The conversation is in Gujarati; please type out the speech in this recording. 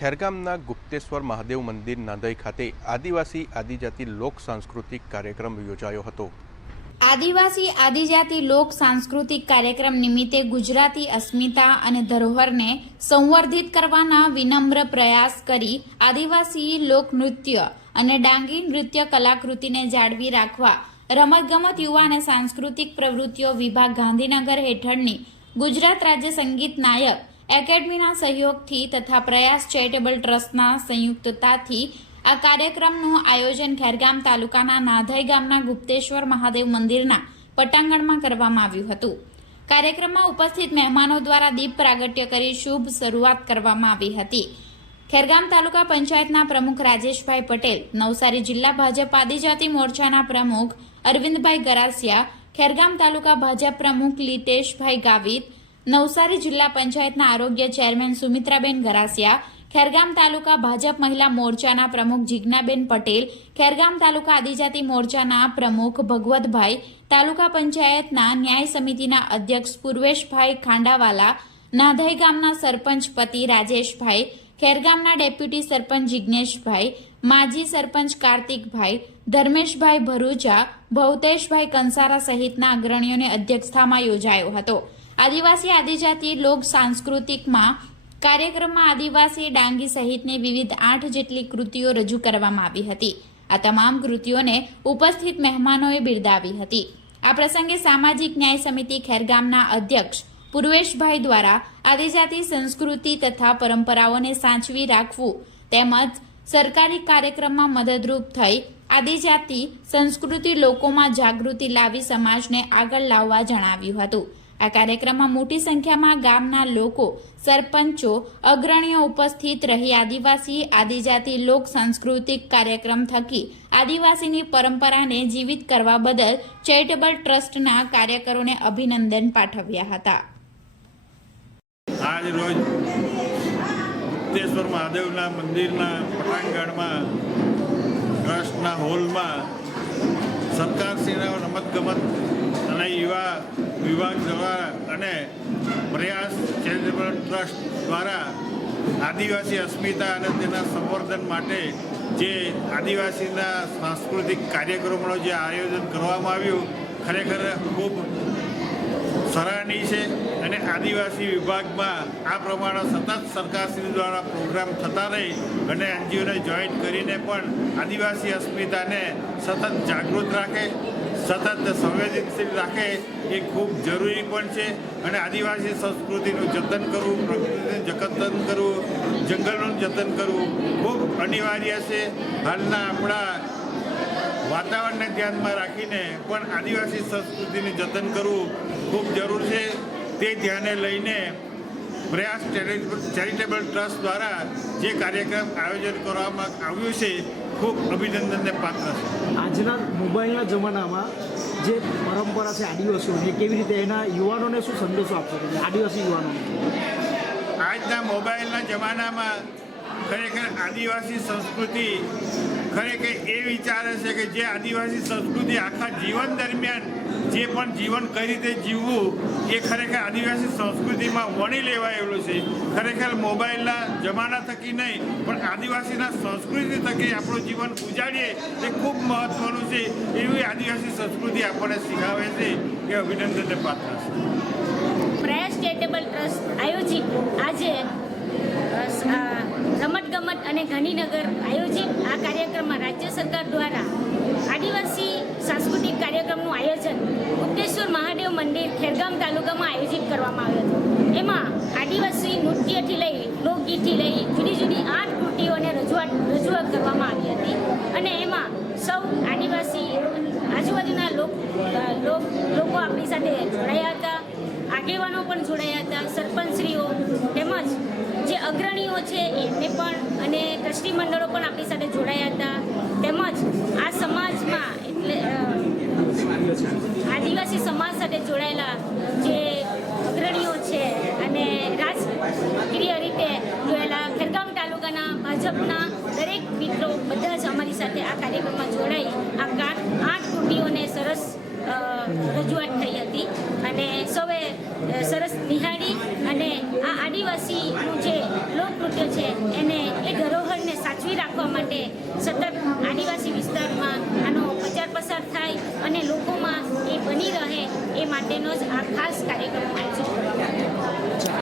ખેરગામના ગુપ્તેશ્વર મહાદેવ મંદિર નાંદઈ ખાતે આદિવાસી આદિજાતિ લોક સાંસ્કૃતિક કાર્યક્રમ યોજાયો હતો। આદિવાસી આદિજાતિ લોક સાંસ્કૃતિક કાર્યક્રમ નિમિત્તે ગુજરાતી અસ્મિતા અને ધરોહરને સંવર્ધિત કરવાના વિનમ્ર પ્રયાસ કરી આદિવાસી લોકનૃત્ય અને ડાંગી નૃત્ય કલાકૃતિને જાળવી રાખવા રમતગમત યુવા અને સાંસ્કૃતિક પ્રવૃત્તિઓ વિભાગ ગાંધીનગર હેઠળની ગુજરાત રાજ્ય સંગીત નાયક એકેડમીના સહયોગથી તથા પ્રયાસ ચેરિટેબલ ટ્રસ્ટના સંયુક્તતાથી આ કાર્યક્રમનું આયોજન ખેરગામ તાલુકાના નાંદઈ ગામના ગુપ્તેશ્વર મહાદેવ મંદિરના પટાંગણમાં કરવામાં આવ્યું હતું। કાર્યક્રમમાં ઉપસ્થિત મહેમાનો દ્વારા દીપ પ્રાગટ્ય કરી શુભ શરૂઆત કરવામાં આવી હતી। ખેરગામ તાલુકા પંચાયતના પ્રમુખ રાજેશભાઈ પટેલ, નવસારી જિલ્લા ભાજપ આદિજાતિ મોરચાના પ્રમુખ અરવિંદભાઈ ગરાસિયા, ખેરગામ તાલુકા ભાજપ પ્રમુખ લીટેશભાઈ ગાવિત, નવસારી જિલ્લા પંચાયતના આરોગ્ય ચેરમેન સુમિત્રાબેન ગરાસિયા, ખેરગામ તાલુકા ભાજપ મહિલા મોરચાના પ્રમુખ જીજ્ઞાબેન પટેલ, ખેરગામ તાલુકા આદિજાતિ મોરચાના પ્રમુખ ભગવતભાઈ, તાલુકા પંચાયતના ન્યાય સમિતિના અધ્યક્ષ પૂર્વેશભાઈ ખાંડાવાલા, નાંદઈ ગામના સરપંચ પતિ રાજેશભાઈ, ખેરગામના ડેપ્યુટી સરપંચ જિજ્ઞેશભાઈ, માજી સરપંચ કાર્તિકભાઈ, ધર્મેશભાઈ ભરૂચા, ભવતેશભાઈ કંસારા સહિતના અગ્રણીઓની અધ્યક્ષતામાં યોજાયો હતો। આદિવાસી આદિજાતિ લોક સાંસ્કૃતિકમાં કાર્યક્રમમાં આદિવાસી ડાંગી સહિતની વિવિધ 8 જેટલી કૃતિઓ રજૂ કરવામાં આવી હતી। આ તમામ કૃતિઓને ઉપસ્થિત મહેમાનોએ બિરદાવી હતી। આ પ્રસંગે સામાજિક ન્યાય સમિતિ ખેરગામના અધ્યક્ષ પૂર્વેશભાઈ દ્વારા આદિજાતિ સંસ્કૃતિ તથા પરંપરાઓને સાચવી રાખવું તેમજ સરકારી કાર્યક્રમમાં મદદરૂપ થઈ આદિજાતિ સંસ્કૃતિ લોકોમાં જાગૃતિ લાવી સમાજને આગળ લાવવા જણાવ્યું હતું। આ કાર્યક્રમમાં મોટી સંખ્યામાં ગામના લોકો, સરપંચો, અગ્રણીઓ ઉપસ્થિત રહી આદિવાસી આદિજાતિ લોક સાંસ્કૃતિક કાર્યક્રમ થકી આદિવાસીની પરંપરાને જીવિત કરવા બદલ ચેરિટેબલ ટ્રસ્ટના કાર્યકરોને અભિનંદન પાઠવ્યા હતા। આજ રોજ ગુપ્તેશ્વર મહાદેવના મંદિરના પટાંગણમાં ટ્રસ્ટના હોલમાં સરકારશ્રીના રમતગમત અને યુવા વિભાગ દ્વારા અને પ્રયાસ ચેરિટેબલ ટ્રસ્ટ દ્વારા આદિવાસી અસ્મિતા અને તેના સંવર્ધન માટે જે આદિવાસીના સાંસ્કૃતિક કાર્યક્રમોનું જે આયોજન કરવામાં આવ્યું ખરેખર ખૂબ સરાહનીય છે। અને આદિવાસી વિભાગમાં આ પ્રમાણે સતત સરકારશ્રી દ્વારા પ્રોગ્રામ થતા રહી અને એનજીઓને જોઈન્ટ કરીને પણ આદિવાસી અસ્મિતાને સતત જાગૃત રાખે, સતત સંવેદનશીલ રાખે એ ખૂબ જરૂરી પણ છે। અને આદિવાસી સંસ્કૃતિનું જતન કરવું, પ્રકૃતિનું જતન કરવું, જંગલનું જતન કરવું ખૂબ અનિવાર્ય છે। હાલના આપણા વાતાવરણને ધ્યાનમાં રાખીને પણ આદિવાસી સંસ્કૃતિનું જતન કરવું ખૂબ જરૂર છે। તે ધ્યાને લઈને પ્રયાસ ચેરિટેબલ ટ્રસ્ટ દ્વારા જે કાર્યક્રમ આયોજન કરવામાં આવ્યું છે ખૂબ અભિનંદનને પાત્ર છે। આજના મોબાઈલના જમાનામાં જે પરંપરા છે આદિવાસીઓની, કેવી રીતે એના યુવાનોને શું સંદેશો આપશો આદિવાસી યુવાનોને? આજના મોબાઈલના જમાનામાં ખરેખર આદિવાસી સંસ્કૃતિ ખરેખર એ વિચારે છે કે જે આદિવાસી સંસ્કૃતિ આખા જીવન દરમિયાન જે પણ જીવન કઈ રીતે જીવવું એ ખરેખર આદિવાસી સંસ્કૃતિમાં વણી લેવાયેલું છે। ખરેખર મોબાઈલના જમાના થકી નહીં પણ આદિવાસીના સંસ્કૃતિ થકી આપણું જીવન ઉજાડીએ એ ખૂબ મહત્ત્વનું છે। એવી આદિવાસી સંસ્કૃતિ આપણને શીખવે છે એ અભિનંદનને પાત્ર છે। પ્રયાસ ચેરિટેબલ ટ્રસ્ટ આયોજિત આજે રમતગમત અને ગાંધીનગર આયોજિત આ કાર્યક્રમમાં રાજ્ય સરકાર દ્વારા આદિવાસી સાંસ્કૃતિક કાર્યક્રમનું આયોજન ગુપ્તેશ્વર મહાદેવ મંદિર ખેરગામ તાલુકામાં આયોજિત કરવામાં આવ્યું હતું। એમાં આદિવાસી નૃત્યથી લઈ લોકગીતથી લઈ જુદી જુદી 8 કૃતિઓને રજૂઆત કરવામાં આવી હતી। અને એમાં સૌ આદિવાસી આજુબાજુના લોકો આપણી સાથે જોડાયા હતા, આગેવાનો પણ જોડાયા હતા, સરપંચશ્રીઓ તેમજ જે અગ્રણીઓ છે એમને પણ અને ટ્રસ્ટી મંડળો પણ આપણી સાથે જોડાયા હતા। તેમજ આ સમાજમાં એટલે આદિવાસી સમાજ સાથે જોડાયેલા જે અગ્રણીઓ છે અને રાજકીય રીતે જોડાયેલા ખેરગામ તાલુકાના ભાજપના દરેક મિત્રો બધા જ અમારી સાથે આ કાર્યક્રમમાં જોડાઈ આ 8 કૃતિઓને સરસ રજૂઆત થઈ હતી અને સૌએ સરસ નિહાળી અને આ આદિવાસીનું જે લોકનૃત્ય છે એને માટેનો જ આ ખાસ કાર્યક્રમનું